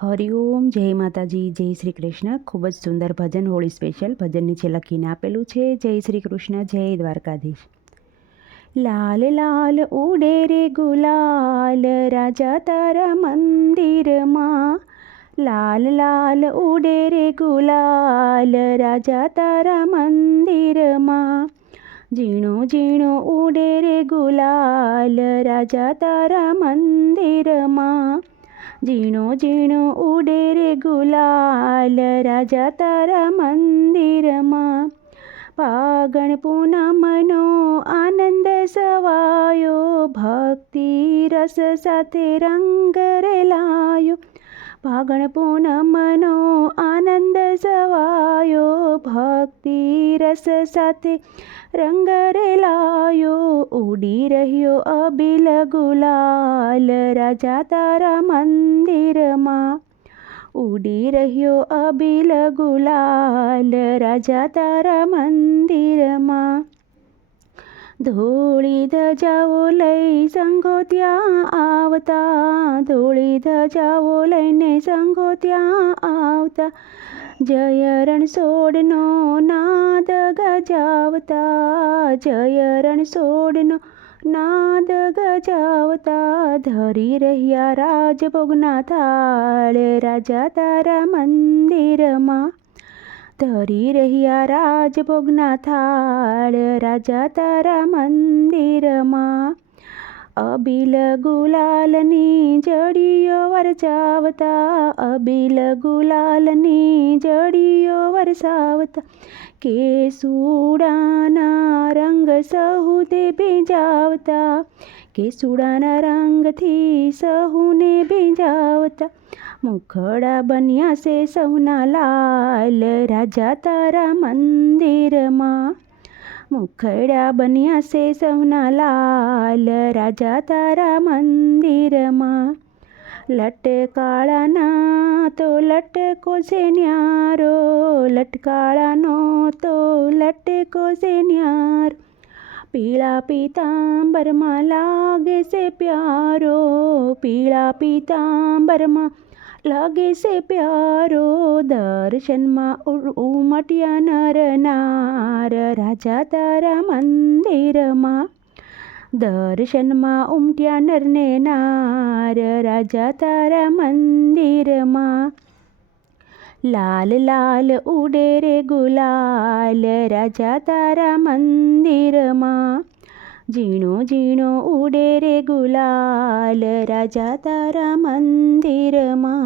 હરિઓમ, જય માતાજી, જય શ્રી કૃષ્ણ. ખૂબ જ સુંદર ભજન, હોળી સ્પેશિયલ ભજન નીચે લખીને આપેલું છે. જય શ્રી કૃષ્ણ, જય દ્વારકાધીશ. લાલ લાલ ઉડે રે ગુલાલ રાજા તારા મંદિરમાં, લાલ લાલ ઉડે રે ગુલાલ રાજા તારા મંદિરમાં, ઝીણો ઝીણો ઉડે રે ગુલાલ રાજા તારા મંદિરમાં, ઝીણો ઝીણો ઉડે રે ગુલાલ રાજા તારા મંદિરમાં. ફાગણ પૂનમનો આનંદ સવાયો, ભક્તિ રસ સાથે રંગ રેલાયો. ફાગણ પૂનમનો આનંદ સવાયો, ભક્તિ રસ સાથે રંગ રેલાયો. ઉડી રહ્યો અબિલ ગુલાલ રાજા તારા મંદિરમાં, ઉડી રહ્યો અબિલ ગુલાલ રાજા તારા મંદિરમાં. ધોળી ધજાઓ લઈ સંઘો ત્યાં આવતા, ધોળી ધજાઓ લઈને સંઘો ત્યાં આવતા, જય રણછોડનો નાદ ગજાવતા, જય રણછોડનો નાદ ગજાવતા. ધરી રહ્યા રાજભોગના થાળ રાજા તારા મંદિરમાં, ધરી રહ્યા રાજભોગના થાળ રાજા તારા મંદિરમાં. અબિલ ગુલાલની જડીઓ વરસાવતા, અબિલ ગુલાલની જડીઓ વરસાવતા, કેસુડાના રંગ સહુને ભીંજાવતા, કેસુડાના રંગથી સહુને ભીંજાવતા. મુખડા બન્યા છે સૌના લાલ રાજા તારા મંદિરમાં, મુખડા બન્યા છે સૌના લાલ રાજા તારા મંદિરમાં. લટકાળાના તો લટકો છે ન્યારો, લટકાળાનો તો લટકો છે ન્યારો, પીળા પીતાંબરમાં લાગે છે પ્યારો, પીળા પીતાંબરમાં લાગે છે પ્યારો. દર્શનમાં ઉમટ્યા નર નાર રાજા તારા મંદિરમાં, દર્શનમાં ઉમટ્યા નરને નાર રાજા તારા મંદિરમાં. લાલ લાલ ઉડે રે ગુલાલ રાજા તારા મંદિરમાં, ઝીણો ઝીણો ઉડે રે ગુલાલ રાજા તારા મંદિરમાં.